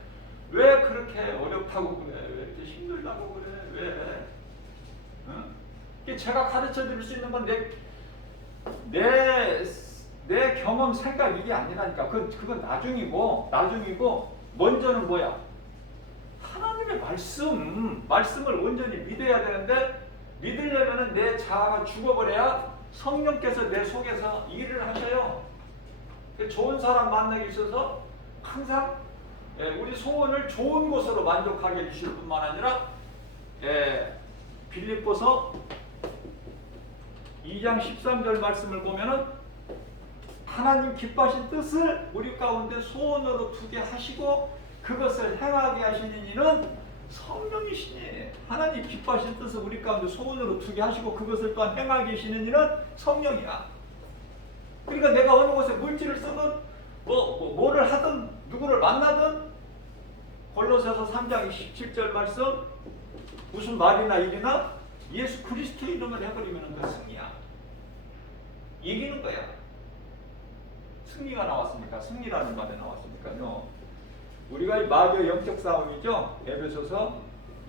왜 그렇게 어렵다고 그래? 왜 이렇게 힘들다고 그래? 왜? 응? 제가 가르쳐 드릴 수 있는 건 내 경험 생각 이게 아니라니까. 그건 나중이고 먼저는 뭐야? 하나님의 말씀을 온전히 믿어야 되는데 믿으려면 내 자아가 죽어버려야 성령께서 내 속에서 일을 하셔요. 좋은 사람 만나기 있어서 항상 우리 소원을 좋은 곳으로 만족하게 해주실 뿐만 아니라 빌립보서 2장 13절 말씀을 보면은 하나님 기뻐하신 뜻을 우리 가운데 소원으로 두게 하시고 그것을 행하게 하시는 이는 성령이시니. 하나님 기뻐하신 뜻을 우리 가운데 소원으로 두게 하시고 그것을 또한 행하게 하시는 이는 성령이야. 그러니까 내가 어느 곳에 물질을 쓰든 뭐를 하든 누구를 만나든 골로새서 3장 27절 말씀 무슨 말이나 일이나 예수 그리스도 이름을 해버리면 그 승리야. 이기는 거야. 승리가 나왔으니까. 승리라는 말이 나왔으니까요. 우리가 이 마귀의 영적 싸움이죠. 에베소서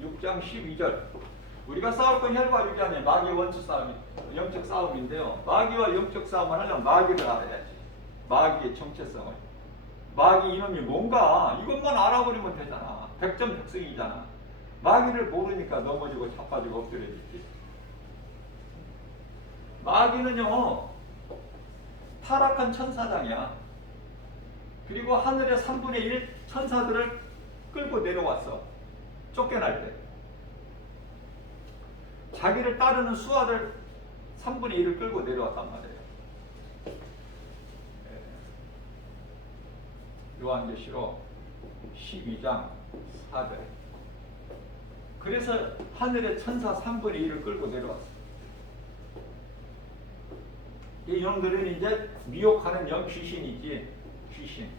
6장 12절. 우리가 싸울 건 혈과 육이 아니에요. 마귀의 원수 싸움이 영적 싸움인데요. 마귀와 영적 싸움을 하려면 마귀를 알아야지. 마귀의 정체성을. 마귀 이놈이 뭔가 이것만 알아버리면 되잖아. 백전백승이잖아. 마귀를 모르니까 넘어지고 자빠지고 엎드려지지. 마귀는요 타락한 천사장이야. 그리고 하늘의 3분의 1 천사들을 끌고 내려왔어. 쫓겨날 때 자기를 따르는 수하들 3분의 1을 끌고 내려왔단 말이에요. 요한계시록 12장 4절. 그래서 하늘의 천사 3분의 1을 끌고 내려왔어. 이 영들은 이제 미혹하는 영 귀신이지. 귀신.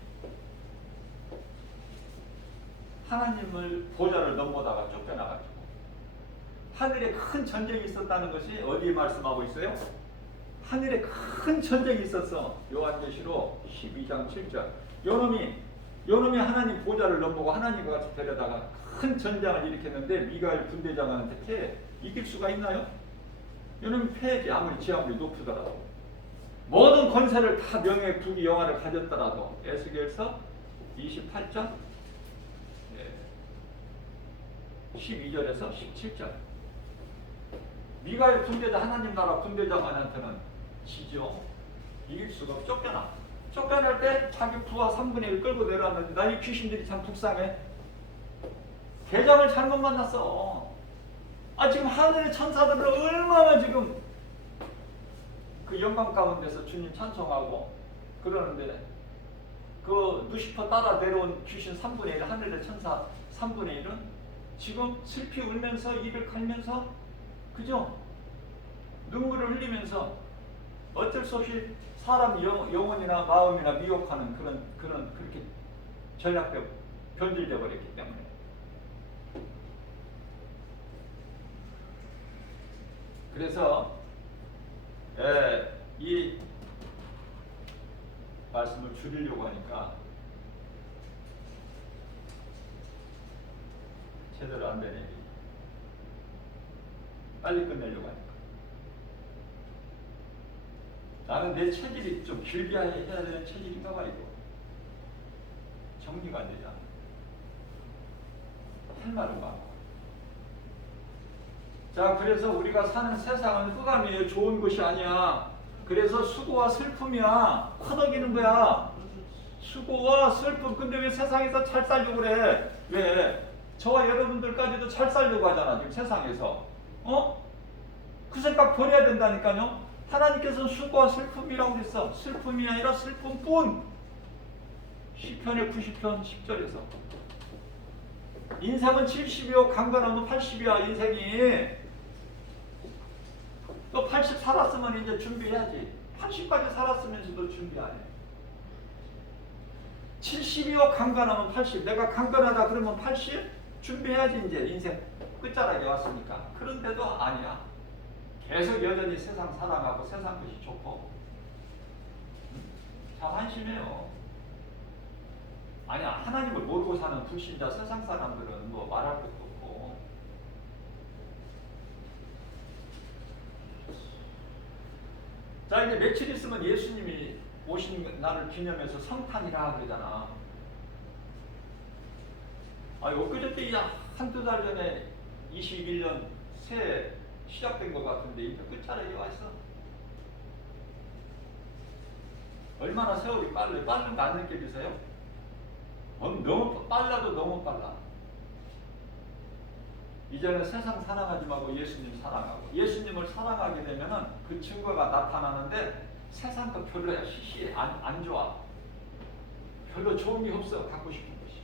하나님을 보좌를 넘보다가 쫓겨나가지고 하늘에 큰 전쟁이 있었다는 것이 어디에 말씀하고 있어요? 하늘에 큰 전쟁이 있었어. 요한계시록 12장 7절. 요놈이 하나님 보좌를 넘보고 하나님과 같이 데려다가 큰 전쟁을 일으켰는데 미가엘 군대장한테 이길 수가 있나요? 요놈이 패야지. 아무리 높으더라도. 모든 권세를 다 명예, 부귀, 영화를 가졌더라도. 에스겔서 28장 12절에서 17절. 미가엘 군대장, 하나님 나라 군대장한테는 지죠. 이길 수가 없어. 쫓겨날 때 자기 부하 3분의 1 끌고 내려왔는데 나 이 귀신들이 참 불쌍해. 대장을 잘못 만났어. 지금 하늘의 천사들을 얼마나 지금 그 영광 가운데서 주님 찬송하고 그러는데 그 루시퍼 따라 내려온 귀신 3분의 1 하늘의 천사 3분의 1은 지금 슬피 울면서 입을 갈면서 그죠? 눈물을 흘리면서 어쩔 수 없이 사람 영혼이나 마음이나 미혹하는 그렇게 전략되고 변질되어 버렸기 때문에. 그래서 이 말씀을 줄이려고 하니까 제대로 안 되네. 빨리 끝내려고 하니까. 나는 내 체질이 좀 길게 해야 되는 체질인가 봐. 이거 정리가 안 되지 않아. 할 말은 많고. 자, 그래서 우리가 사는 세상은 흑암이에요. 좋은 것이 아니야. 그래서 수고와 슬픔이야. 허덕이는 거야. 수고와 슬픔. 근데 왜 세상에서 잘 살려고 그래? 왜? 저와 여러분들까지도 잘 살려고 하잖아 지금 세상에서. 그 생각 버려야 된다니까요. 하나님께서는 수고와 슬픔이라고 그랬어. 슬픔이 아니라 슬픔뿐. 시편의 90편 10절에서 인생은 70이요 강건하면 80이야 인생이. 또 80 살았으면 이제 준비해야지. 80까지 살았으면서도 준비 안 해. 70이요 강건하면 80. 내가 강건하다 그러면 80? 준비해야지. 이제 인생 끝자락에 왔으니까. 그런데도 아니야. 계속 여전히 세상 사랑하고 세상 것이 좋고. 참 한심해요. 아니야, 하나님을 모르고 사는 불신자 세상 사람들은 뭐 말할 것도 없고. 자, 이제 며칠 있으면 예수님이 오신 날을 기념해서 성탄이라 그러잖아. 엊그저께 한두 달 전에 21년 새해 시작된 것 같은데 이제 끝자락에 와 있어. 얼마나 세월이 빠르게 빠른 거 안 느껴지세요? 너무 빨라도 너무 빨라. 이제는 세상 사랑하지 말고 예수님 사랑하고, 예수님을 사랑하게 되면은 그 증거가 나타나는데 세상도 별로야. 시시해. 안 좋아. 별로 좋은 게 없어. 갖고 싶은 것이.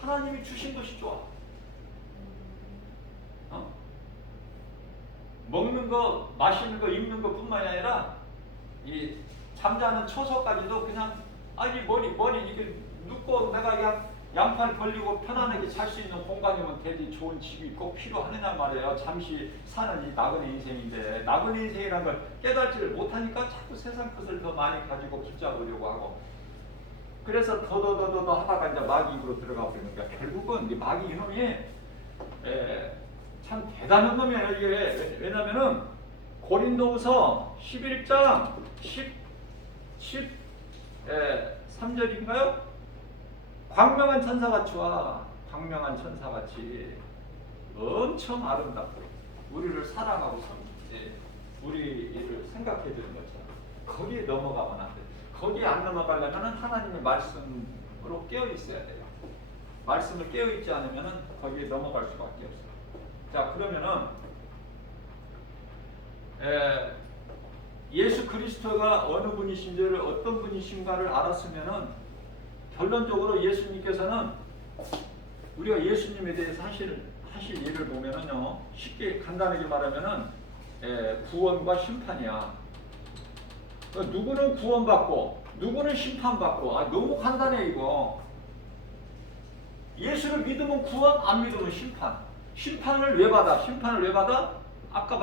하나님이 주신 것이 좋아. 먹는 거, 마시는 거, 입는 거 뿐만이 아니라 이 잠자는 초소까지도 그냥 머리 이게 눕고 내가 그냥 양팔 벌리고 편안하게 잘 수 있는 공간이면 되지. 좋은 집이 꼭 필요하느냐 말이에요. 잠시 사는 이 나그네 인생인데, 나그네 인생이라는 걸 깨닫지를 못하니까 자꾸 세상 것을 더 많이 가지고 붙잡으려고 하고, 그래서 더더더더 하다가 이제 마귀 입으로 들어가 버리는 거야. 결국은 이 마귀 이놈이 참 대단한 놈이에요. 이게 왜냐면은 고린도후서 11장 13절인가요? 광명한 천사같이 와. 광명한 천사같이 엄청 아름답고 우리를 사랑하고 우리를 생각해 주는 것처럼 거기에 넘어가면 안 돼. 거기에 안 넘어가려면 하나님의 말씀으로 깨어 있어야 돼요. 말씀을 깨어 있지 않으면 거기에 넘어갈 수밖에 없어요. 자, 그러면은 예수 그리스도가 어느 분이신지를, 어떤 분이신가를 알았으면은 결론적으로 예수님께서는 우리가 예수님에 대해서 하실 일을 보면은요, 쉽게 간단하게 말하면은 구원과 심판이야. 누구는 구원받고 누구는 심판받고. 너무 간단해 이거. 예수를 믿으면 구원, 안 믿으면 심판. 심판을 왜 받아? 심판을 왜 받아? 아까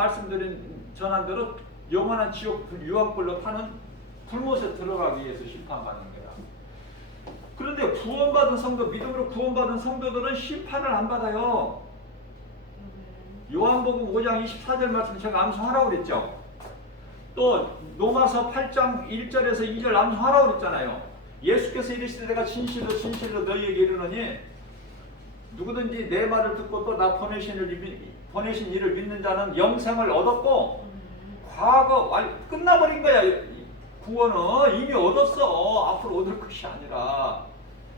전한 대로 영원한 지옥 유황불로 타는 불못에 들어가기 위해서 심판받는 거야. 그런데 구원받은 성도, 믿음으로 구원받은 성도들은 심판을 안 받아요. 요한복음 5장 24절 말씀 제가 암송하라고 그랬죠. 또 로마서 8장 1절에서 2절 암송하라고 그랬잖아요. 예수께서 이르시되 내가 진실로 너희에게 이르노니 누구든지 내 말을 듣고 또 나 보내신 이를 믿는 자는 영생을 얻었고, 과거 끝나버린 거야. 구원은 이미 얻었어. 앞으로 얻을 것이 아니라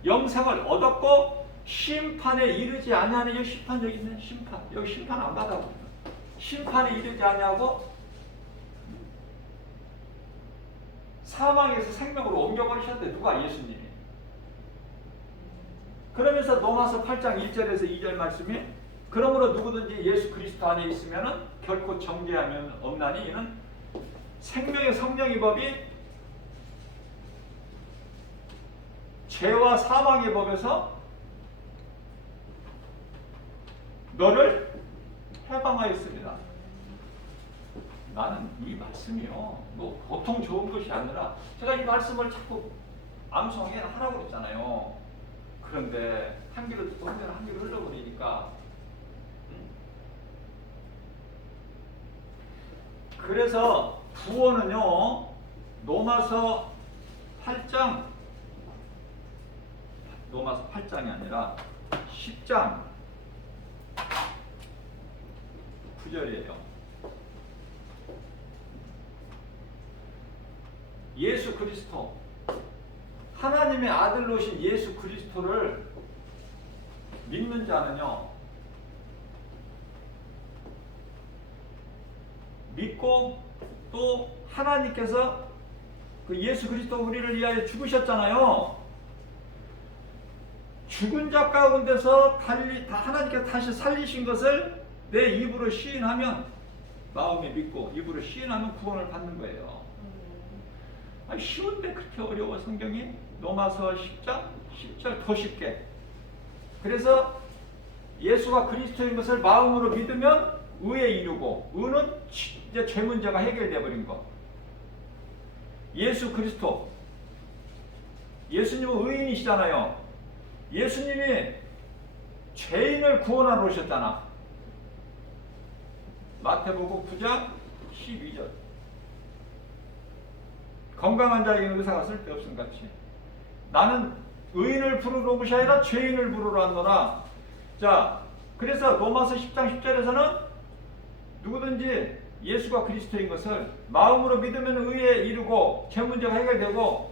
영생을 얻었고 심판에 이르지 아니하는. 여기 심판 여기 있네. 심판. 여기 심판 안 받아. 심판에 이르지 아니하고 사망에서 생명으로 옮겨버리셨대. 누가? 예수님이. 그러면서 로마서 8장 1절에서 2절 말씀이 그러므로 누구든지 예수 그리스도 안에 있으면 결코 정죄하면 없나니 이는 생명의 성령의 법이 죄와 사망의 법에서 너를 해방하였습니다. 나는 이 말씀이요, 뭐 보통 좋은 것이 아니라 제가 이 말씀을 자꾸 암송해 하라고 그랬잖아요. 그런데 한 귀로 듣고 한 귀로 흘러버리니까. 그래서 구원은요, 로마서 8장이 아니라 10장 9절이에요. 예수 그리스도 하나님의 아들로 오신 예수 그리스도를 믿는 자는요, 믿고 또 하나님께서 그 예수 그리스도 우리를 위하여 죽으셨잖아요. 죽은 자 가운데서 하나님께서 다시 살리신 것을 내 입으로 시인하면, 마음에 믿고 입으로 시인하면 구원을 받는 거예요. 아니, 쉬운데 그렇게 어려워 성경이? 로마서 10절 더 쉽게. 그래서 예수가 그리스도인 것을 마음으로 믿으면 의에 이르고, 의는 이제 죄 문제가 해결되어 버린 거. 예수 그리스도, 예수님은 의인이시잖아요. 예수님이 죄인을 구원하러 오셨잖아. 마태복음 9장 12절. 건강한 자에게는 의사가 쓸데없음 같이 나는 의인을 부르러 온 것이 아니라 죄인을 부르러 왔노라. 자, 그래서 로마서 10장 10절에서는 누구든지 예수가 그리스도인 것을 마음으로 믿으면 의에 이르고 죄 문제가 해결되고,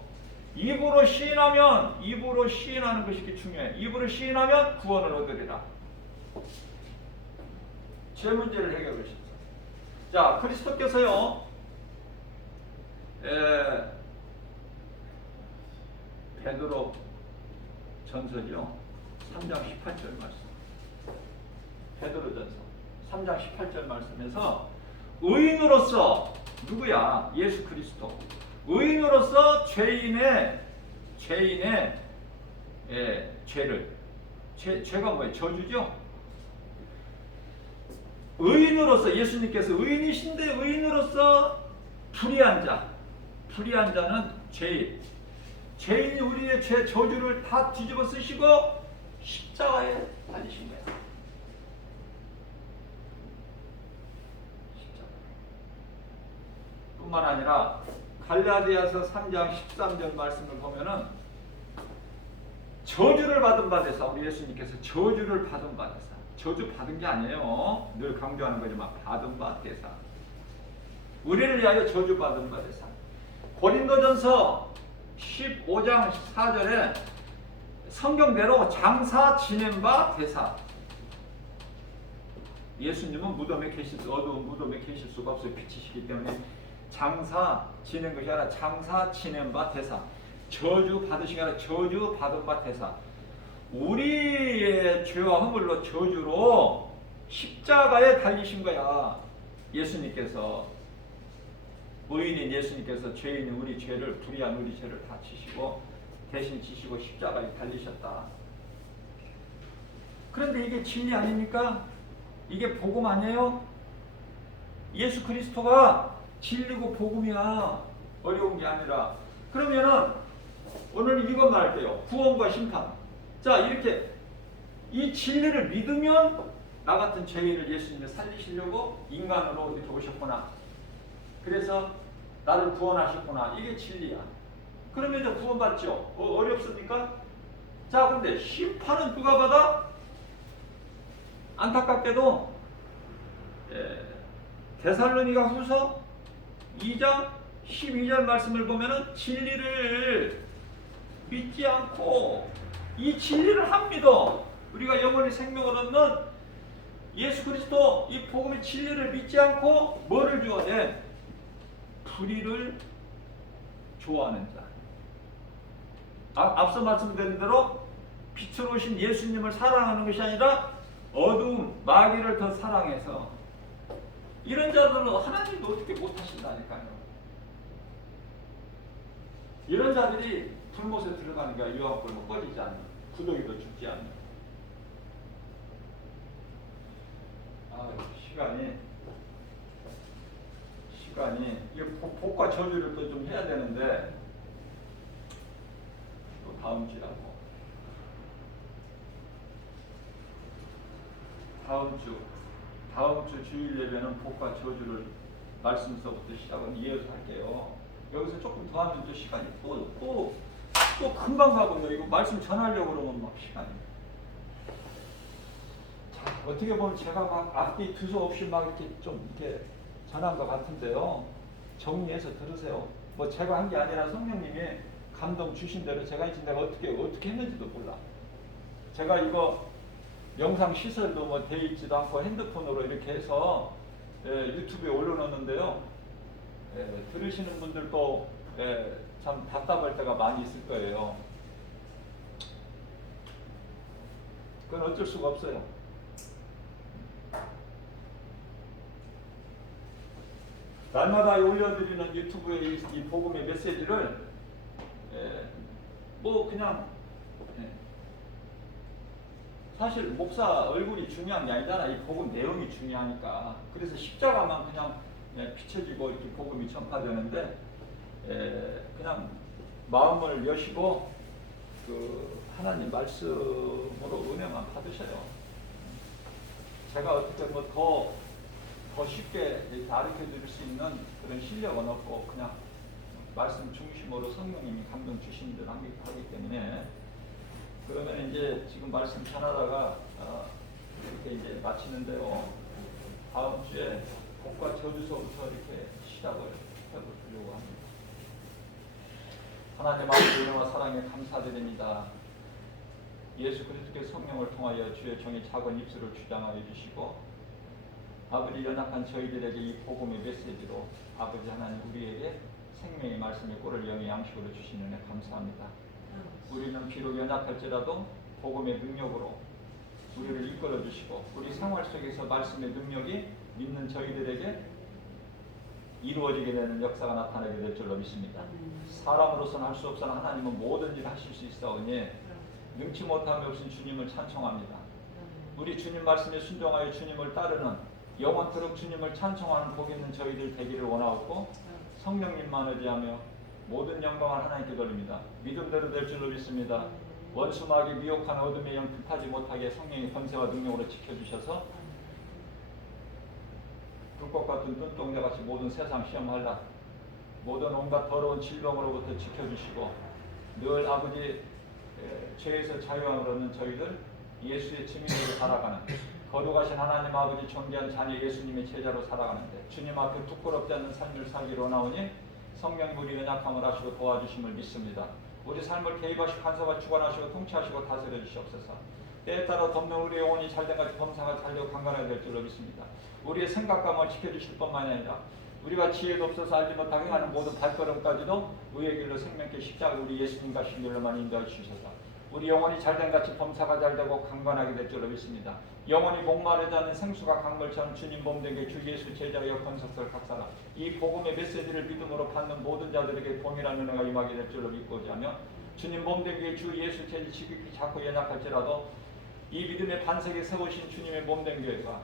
입으로 시인하면, 입으로 시인하는 것이 중요해. 입으로 시인하면 구원을 얻으리라. 죄 문제를 해결하셨어. 자, 그리스도께서요, 베드로 전서죠. 3장 18절 말씀. 베드로 전서 3장 18절 말씀에서 의인으로서, 누구야? 예수 그리스도. 의인으로서 죄인의 죄를, 죄가 뭐예요? 저주죠. 의인으로서, 예수님께서 의인이신데 의인으로서 불의한 자는 죄인이 우리의 죄 저주를 다 뒤집어 쓰시고 십자가에 달리신 거예요. 뿐만 아니라 갈라디아서 3장 13절 말씀을 보면은 저주를 받은 바 되사, 우리 예수님께서 저주를 받은 바 되사, 저주 받은 게 아니에요. 늘 강조하는 거지만 받은 바 되사, 우리를 위하여 저주 받은 바 되사. 고린도전서 15장 14절에 성경대로 장사 지낸 바 되사. 예수님은 무덤에 어두운 무덤에 계실 수가 없어요. 빛이시기 때문에 장사 지낸 것이 아니라 장사 지낸 바 되사. 저주 받으신 게 아니라 저주 받은 바 되사. 우리의 죄와 허물로 저주로 십자가에 달리신 거야. 예수님께서, 의인인 예수님께서 죄인인 우리 죄를, 불의한 우리 죄를 다 지시고 대신 지시고 십자가에 달리셨다. 그런데 이게 진리 아닙니까? 이게 복음 아니에요? 예수 그리스도가 진리고 복음이야. 어려운 게 아니라. 그러면은 오늘 이것 말할게요. 구원과 심판. 자, 이렇게 이 진리를 믿으면 나 같은 죄인을 예수님이 살리시려고 인간으로 이렇게 오셨구나. 그래서 나를 구원하셨구나. 이게 진리야. 그러면 이제 구원받죠. 어렵습니까? 자, 근데 심판은 누가 받아? 안타깝게도 데살로니가 후서 2장 12절 말씀을 보면은 진리를 믿지 않고, 이 진리를 안 믿어. 우리가 영원히 생명을 얻는 예수 그리스도 이 복음의 진리를 믿지 않고 뭐를 좋아해? 불의를 좋아하는 자. 앞서 말씀드린 대로 빛으로 오신 예수님을 사랑하는 것이 아니라 어두움, 마귀를 더 사랑해서, 이런 자들은 하나님도 어떻게 못하신다니까요. 이런 자들이 불못에 들어가는 게 유황불로 꺼지지 않는, 구더기도 죽지 않는. 시간이 이 복과 저주를 또 좀 해야 되는데 또 다음 주라고. 다음 주 주일 예배는 복과 저주를 말씀서부터 시작은 이어서 할게요. 여기서 조금 더 하면 또 시간이 또 금방 가거든요. 이거 말씀 전하려고 그러면 막 시간이. 자, 어떻게 보면 제가 막 앞뒤 두서 없이 막 이렇게 좀 이렇게 전한 것 같은데요. 정리해서 들으세요. 뭐 제가 한 게 아니라 성령님이 감동 주신 대로 제가 이제 내가 어떻게 했는지도 몰라. 제가 이거 영상 시설도 뭐 돼 있지도 않고 핸드폰으로 이렇게 해서 유튜브에 올려놓는데요. 들으시는 분들도 참 답답할 때가 많이 있을 거예요. 그건 어쩔 수가 없어요. 날마다 올려드리는 유튜브의 이 복음의 메시지를 뭐 그냥 사실 목사 얼굴이 중요한 게 아니잖아. 이 복음 내용이 중요하니까. 그래서 십자가만 그냥 비춰지고 이렇게 복음이 전파되는데 그냥 마음을 여시고 그 하나님 말씀으로 은혜만 받으셔요. 제가 어떻게 뭐 더 쉽게 가르쳐 드릴 수 있는 그런 실력은 없고 그냥 말씀 중심으로 성령님이 감동 주신 대로 하기 때문에 그러면 이제 지금 말씀 전하다가 이렇게 이제 마치는데요. 다음 주에 복과 저주서부터 이렇게 시작을 해보려고 합니다. 하나님 아버지 은혜와 사랑에 감사드립니다. 예수 그리스도의 성령을 통하여 주의 종의 작은 입술을 주장하여 주시고 아버지 연약한 저희들에게 이 복음의 메시지로 아버지 하나님 우리에게 생명의 말씀의 꼴을 영의 양식으로 주시는 은혜 감사합니다. 우리는 비록 연약할지라도 복음의 능력으로 우리를 이끌어 주시고 우리 생활 속에서 말씀의 능력이 믿는 저희들에게 이루어지게 되는 역사가 나타나게 될 줄로 믿습니다. 사람으로서는 할 수 없으나 하나님은 모든 일을 하실 수 있사오니 능치 못함이 없인 주님을 찬송합니다. 우리 주님 말씀에 순종하여 주님을 따르는 영원토록 주님을 찬송하는 복 있는 저희들 되기를 원하옵고 성령님만 의지하며 모든 영광을 하나님께 돌립니다. 믿음대로 될 줄로 믿습니다. 원수마귀 미혹한 어둠의 영 불타지 못하게 성령의 권세와 능력으로 지켜주셔서 불꽃 같은 눈동자같이 모든 세상 시험하라 모든 온갖 더러운 질병으로부터 지켜주시고 늘 아버지 죄에서 자유함을 얻는 저희들 예수의 증인으로 살아가는 거룩하신 하나님 아버지 존귀한 자녀 예수님의 제자로 살아가는데 주님 앞에 부끄럽지 않는 삶을 살기로 나오니 성령이 우리 연약함을 하시고 도와주심을 믿습니다. 우리 삶을 개입하시고 간섭하시고 주관하시고 통치하시고 다스려 주시옵소서. 때에 따라 덮는 우리의 영혼이 잘된 같이 범사가 잘되고 강건하게 될 줄로 믿습니다. 우리의 생각감을 지켜주실 뿐만이 아니라 우리가 지혜도 없어서 알지 못하게 하는 모든 발걸음까지도 의의 길로 생명께 십자가 우리 예수님과 신들로만 인도해 주셔서 우리 영혼이 잘된 같이 범사가 잘되고 강건하게 될 줄로 믿습니다. 영혼이 목마르지 않는 생수가 강물처럼 주님 몸된 게 주 예수 제자의 권속설 각사라. 이 복음의 메시지를 믿음으로 받는 모든 자들에게 동일한 은혜가 임하게 될 줄로 믿고자 하며 주님 몸된 게 주 예수 제자 지극히 작고 연약할지라도 이 믿음의 반석에 세우신 주님의 몸된 교회가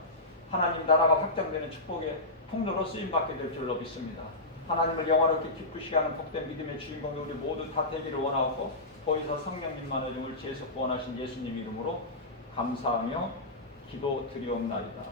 하나님 나라가 확장되는 축복의 통로로 쓰임받게 될 줄로 믿습니다. 하나님을 영화롭게 기쁘시게 하는 복된 믿음의 주인공이 우리 모두 다 되기를 원하고 거기서 성령님만의 이름을 제수 구원하신 예수님 이름으로 감사하며 기도 드리옵나이다.